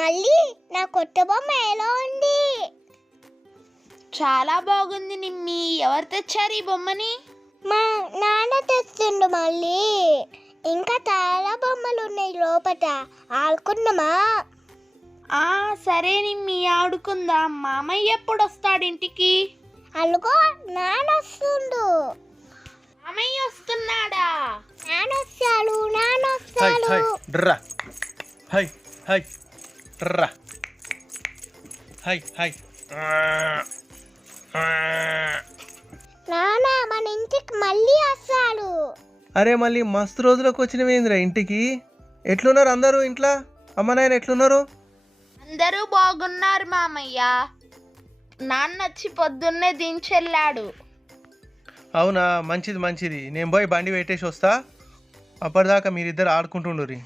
మళ్ళీ నా కొత్త బొమ్మ ఎలా ఉంది? చాలా బాగుంది నిమ్మి. ఎవరు తెచ్చారు ఈ బొమ్మని? మా నాన్న తెచ్చిండు మళ్ళీ. ఇంకా చాలా బొమ్మలు ఉన్నాయి లోపట, ఆడుకుందామా? సరే నిమ్మి, ఆడుకుందాం. మామయ్య ఎప్పుడు వస్తాడు ఇంటికి? అల్లుకో నాన్న వస్తుండు. మామయ్య వస్తున్నాడా? నాన్న వస్తాడు, నాన్న హై వస్తాడు. High draw high high draw high high నాన్న మన ఇంటికి మళ్ళీ వస్తాడు. అరే మళ్ళీ మస్తు రోజులకు వచ్చినవేంద్రా ఇంటికి. ఎట్లున్నారు అందరూ ఇంట్లో? అమ్మ నాయన ఎట్లున్నారు? అందరూ బాగున్నారు మామయ్య. నాన్న వచ్చి పొద్దున్నే దించెళ్ళాడు. అవునా, మంచిది మంచిది. నేను పోయి బండి పెట్టేసి వస్తా. అప్పటిదాకా మీరిద్దరు ఆడుకుంటుండ్రి.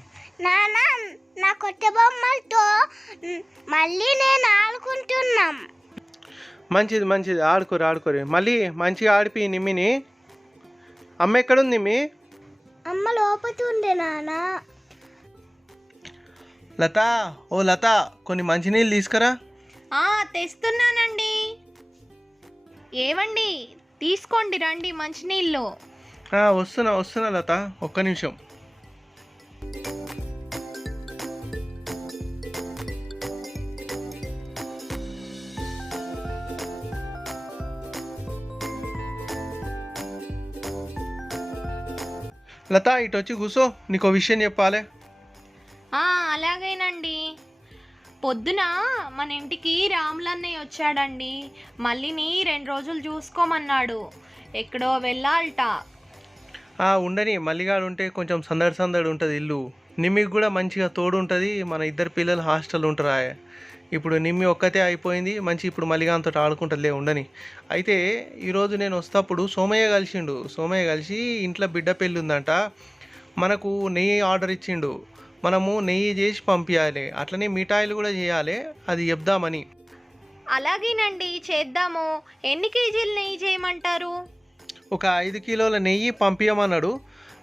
నాన్న నా కొత్త బొమ్మలతో మళ్ళీ నేను ఆడుకుంటున్నాం. మంచిది మంచిది, ఆడుకోరు ఆడుకోరు. మళ్ళీ మంచిగా ఆడిపి నిమ్మిని. అమ్మ ఎక్కడుంది నిమ్మి? అమ్మ లోపతుండే నాన్న. లత, ఓ లత, కొన్ని మంచినీళ్ళు తీసుకురా. తెస్తున్నానండి. ఏవండి, తీసుకోండి రండి మంచినీళ్ళు. వస్తున్నా వస్తున్నా లత, ఒక్క నిమిషం. లత, ఇటు వచ్చి కూసో, నీకో విషయం చెప్పాలి. అలాగేనండి. పొద్దున మన ఇంటికి రాములన్నయ్య వచ్చాడండి. మళ్ళీని 2 రోజులు చూసుకోమన్నాడు. ఎక్కడో వెళ్ళాలట. ఉండని, మల్లిగాడు ఉంటే కొంచెం సందడి సందడి ఉంటుంది ఇల్లు. నిమ్మికి కూడా మంచిగా తోడు ఉంటుంది. మన ఇద్దరు పిల్లలు హాస్టల్ ఉంటారా. ఇప్పుడు నిమ్మి ఒక్కతే అయిపోయింది మంచి. ఇప్పుడు మల్లిగాంతో ఆడుకుంటుందిలే, ఉండని. అయితే ఈరోజు నేను వస్తప్పుడు సోమయ్య కలిసిండు. సోమయ్య కలిసి ఇంట్లో బిడ్డ పెళ్ళి ఉందంట, మనకు నెయ్యి ఆర్డర్ ఇచ్చిండు. మనము నెయ్యి చేసి పంపించాలి, అట్లనే మిఠాయిలు కూడా చేయాలి. అది చెప్దామని. అలాగేనండి, చేద్దాము. ఎన్ని కేజీలు నెయ్యి చేయమంటారు? ఒక 5 కిలోల నెయ్యి పంపించమన్నాడు.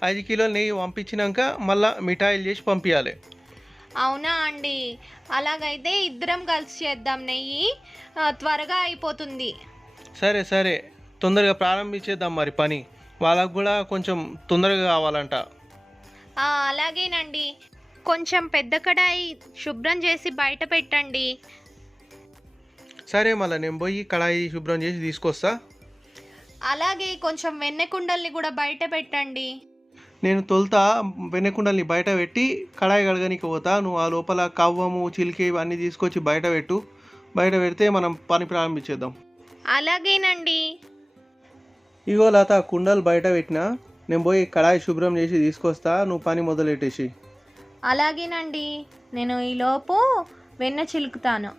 5 కిలోల నెయ్యి పంపించినాక మళ్ళీ మిఠాయిలు చేసి పంపించాలి. అవునా అండి? అలాగైతే ఇద్దరం కలిసి చేద్దాం. నెయ్యి త్వరగా అయిపోతుంది. సరే సరే, తొందరగా ప్రారంభించేద్దాం మరి పని. వాళ్ళకు కూడా కొంచెం తొందరగా కావాలంట. అలాగేనండి. కొంచెం పెద్ద కడాయి శుభ్రం చేసి బయట పెట్టండి. సరే, మళ్ళీ నేను పోయి కడాయి శుభ్రం చేసి తీసుకొస్తా. అలాగే కొంచెం వెన్నె కుండల్ని కూడా బయట పెట్టండి. నేను తొలుత వెన్నెకుండల్ని బయట పెట్టి కడాయి కడగనికి పోతా. నువ్వు ఆ లోపల కవ్వము చిలికి ఇవన్నీ తీసుకొచ్చి బయట పెట్టు. బయట పెడితే మనం పని ప్రారంభించేద్దాం. అలాగేనండి. ఇగో లత, కుండలు బయట పెట్టినా. నేను పోయి కడాయి శుభ్రం చేసి తీసుకొస్తా, నువ్వు పని మొదలెట్టేసి. అలాగేనండి. నేను ఈలోపు వెన్న చిలుకుతాను.